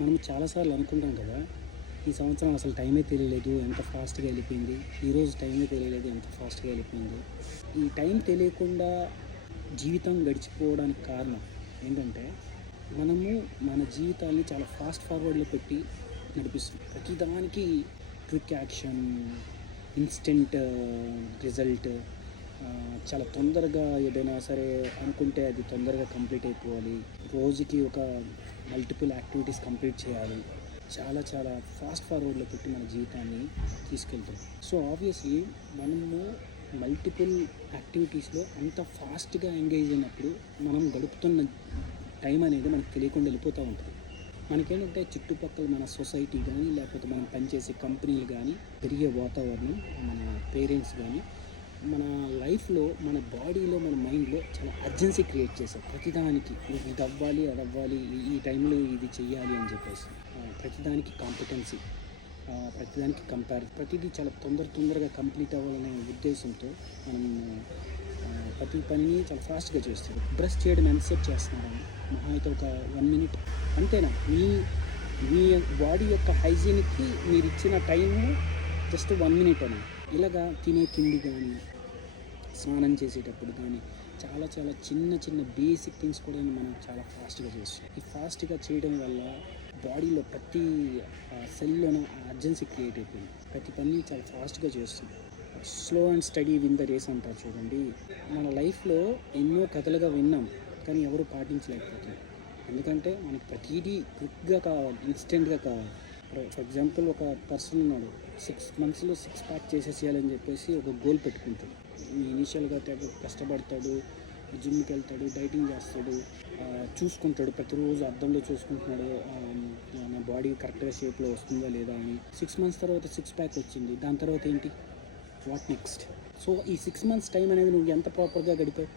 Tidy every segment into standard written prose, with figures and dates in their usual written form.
మనం చాలాసార్లు అనుకుంటాం కదా, ఈ సంవత్సరం అసలు టైమే తెలియలేదు, ఎంత ఫాస్ట్‌గా వెళ్ళిపోయింది. ఈరోజు టైమే తెలియలేదు, ఎంత ఫాస్ట్‌గా వెళ్ళిపోయింది. ఈ టైం తెలియకుండా జీవితం గడిచిపోవడానికి కారణం ఏంటంటే, మనము మన జీవితాన్ని చాలా ఫాస్ట్ ఫార్వర్డ్‌లో పెట్టి నడిపిస్తున్నాం. ప్రతిదానికి క్విక్ యాక్షన్, ఇన్‌స్టంట్ రిజల్ట్, చాలా తొందరగా ఏదైనా సరే అనుకుంటే అది తొందరగా కంప్లీట్ అయిపోవాలి. రోజుకి ఒక మల్టిపుల్ యాక్టివిటీస్ కంప్లీట్ చేయాలి. చాలా చాలా ఫాస్ట్ ఫార్వర్డ్‌లో పెట్టి మన జీవితాన్ని తీసుకెళ్తాం. సో ఆబ్వియస్లీ మనము మల్టిపుల్ యాక్టివిటీస్‌లో అంత ఫాస్ట్‌గా ఎంగేజ్ అయినప్పుడు మనం గడుపుతున్న టైం అనేది మనకు తెలియకుండా వెళ్ళిపోతూ ఉంటుంది. మనకేంటంటే చుట్టుపక్కల మన సొసైటీ కానీ, లేకపోతే మనం పనిచేసే కంపెనీలు కానీ, పెరిగే వాతావరణం, మన పేరెంట్స్ కానీ, మన లైఫ్లో, మన బాడీలో, మన మైండ్లో చాలా అర్జెన్సీ క్రియేట్ చేశారు. ప్రతిదానికి ఇది అవ్వాలి, అది అవ్వాలి, ఈ టైంలో ఇది చెయ్యాలి అని చెప్పేసి. ప్రతిదానికి కాంపిటెన్సీ, ప్రతిదానికి ప్రతిదీ చాలా తొందరగా కంప్లీట్ అవ్వాలనే ఉద్దేశంతో మనం ప్రతి పనిని చాలా ఫాస్ట్గా చేస్తారు. బ్రష్ చేయడం ఎంతసేపు చేస్తున్నారండి? మహా అయితే ఒక 1 మినిట్ అంతేనా? మీ మీ బాడీ యొక్క హైజీన్కి మీరు ఇచ్చిన టైము జస్ట్ 1 మినిట్ అని. ఇలాగా తినే తిండి కానీ, స్నానం చేసేటప్పుడు కానీ, చాలా చాలా చిన్న బేసిక్ థింగ్స్ కూడా మనం చాలా ఫాస్ట్గా చేస్తాం. ఈ ఫాస్ట్గా చేయడం వల్ల బాడీలో ప్రతి సెల్లోన అర్జెన్సీ క్రియేట్ అయిపోయింది. ప్రతి పని చాలా ఫాస్ట్గా చేస్తుంది. Slow and steady win the race అంటారు చూడండి. మన లైఫ్లో ఎన్నో కథలుగా విన్నాం, కానీ ఎవరు పాటించలేకపోతున్నారు. ఎందుకంటే మనకి ప్రతిదీ క్విక్గా కావాలి, ఇన్స్టెంట్గా కావాలి. ఫర్ ఎగ్జాంపుల్, ఒక పర్సన్ ఉన్నాడు, 6 మంత్స్లో 6 ప్యాక్ చేసేసేయాలని చెప్పేసి ఒక గోల్ పెట్టుకుంటాడు. ఇనీషియల్గా కష్టపడతాడు, జిమ్కి వెళ్తాడు, డైటింగ్ చేస్తాడు, చూసుకుంటాడు, ప్రతిరోజు అద్దంలో చూసుకుంటున్నాడు, నా బాడీ కరెక్ట్గా షేప్లో వస్తుందా లేదా అని. 6 మంత్స్ తర్వాత 6 ప్యాక్ వచ్చింది. దాని తర్వాత ఏంటి? What next? సో ఈ 6 మంత్స్ టైం అనేది నువ్వు ఎంత ప్రాపర్గా గడిపావు?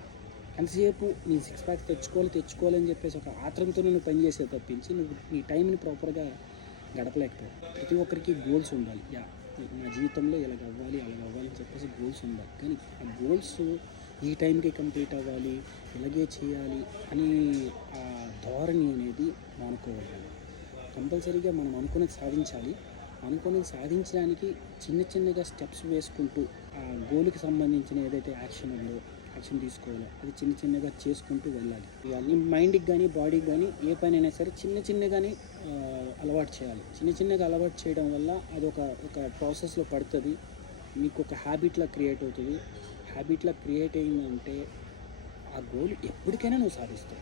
ఎంతసేపు నీ 6 ప్యాక్ తెచ్చుకోవాలని చెప్పేసి ఒక ఆత్రంతో నువ్వు పనిచేసే తప్పించి నువ్వు నీ టైంని ప్రాపర్గా గడపలేకపోయావు. ప్రతి ఒక్కరికి గోల్స్ ఉండాలి. నా జీవితంలో ఇలాగ అవ్వాలి అని చెప్పేసి గోల్స్ ఉండాలి. కానీ ఆ గోల్స్ ఈ టైంకి కంప్లీట్ అవ్వాలి, ఇలాగే చేయాలి అని ఆ ధోరణి అనేది మానుకోవాలి. కంపల్సరీగా మనం అనుకున్నది సాధించాలి. అనుకున్నది సాధించడానికి చిన్నగా స్టెప్స్ వేసుకుంటూ ఆ గోల్కి సంబంధించిన ఏదైతే యాక్షన్ తీసుకోవాలో అది చిన్నగా చేసుకుంటూ వెళ్ళాలి. ఇవన్నీ మైండ్కి కానీ, బాడీకి కానీ ఏ పనైనా సరే చిన్నగానే అలవాటు చేయాలి. చిన్నగా అలవాటు చేయడం వల్ల అది ఒక ప్రాసెస్లో పడుతుంది. మీకు ఒక హ్యాబిట్లా క్రియేట్ అవుతుంది. హ్యాబిట్లా క్రియేట్ అయిందంటే ఆ గోల్ ఎప్పటికైనా నువ్వు సాధిస్తావు.